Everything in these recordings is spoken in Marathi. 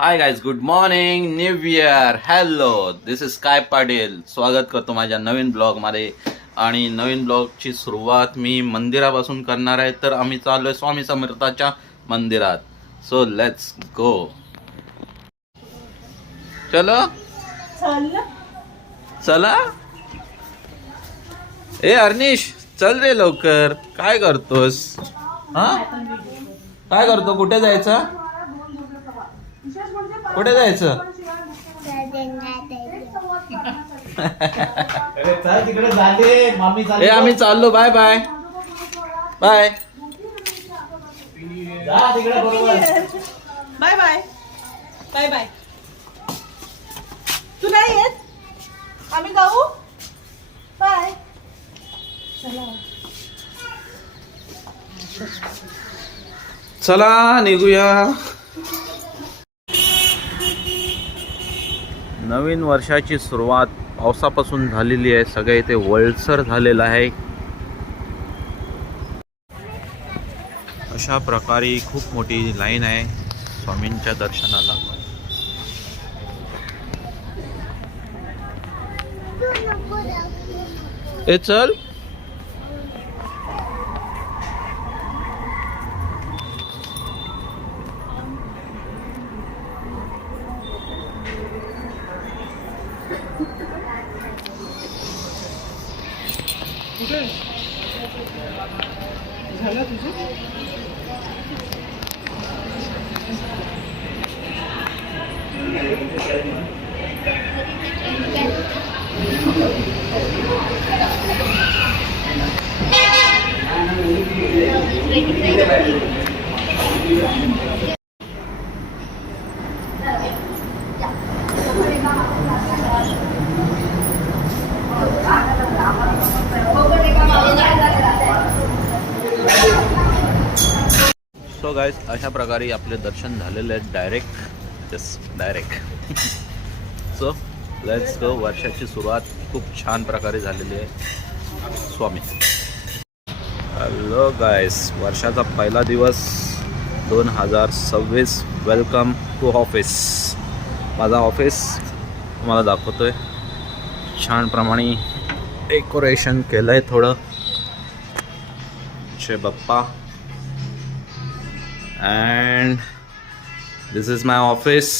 Hi guys, good morning, new year, hello, this is काय पाटील. स्वागत करतो माझ्या नवीन ब्लॉगमध्ये. आणि नवीन ब्लॉगची सुरुवात मी मंदिरापासून करणार आहे. तर आम्ही चाललोय स्वामी समर्थाच्या मंदिरात. So let's go. चलो चला. ए अर्निश, चल रे लवकर. काय करतोस? हा, काय करतो? कुठे जायचं? कुठे जायचं? ए आम्ही चाललो. Bye bye bye bye bye bye bye. तू नाही येत? आम्ही जाऊ. बाय. चला निघूया. नवीन वर्षाची सुरुवात पावसापासून झालेली आहे. सगळे इथे वळसर झालेलं आहे. अशा प्रकारे खूप मोठी लाईन आहे स्वामींच्या दर्शनाला. ए चल. झालं तुझं? सो गाईज, अशा प्रकारे आपले दर्शन झालेले आहेत. Direct so let's go. वर्षाची सुरुवात खूप छान प्रकारे झालेली आहे. स्वामी. हॅलो गाईज, वर्षाचा पहिला दिवस 2026. Welcome to office. माझा ऑफिस तुम्हाला दाखवतोय. छान प्रमाणे डेकोरेशन केलं आहे थोडं. जय बाप्पा. And this is my office.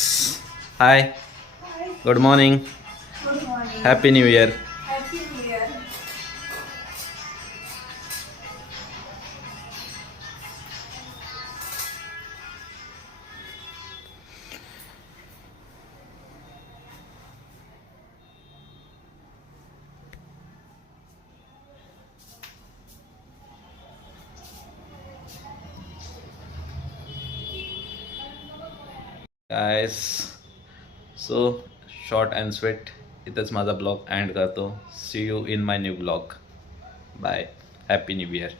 Hi. Good morning. Good morning. Happy New Year. Happy New Year. Guys, so short and sweet. इथेच माझा ब्लॉग एंड करतो. See you in my new blog. Bye. Happy new year.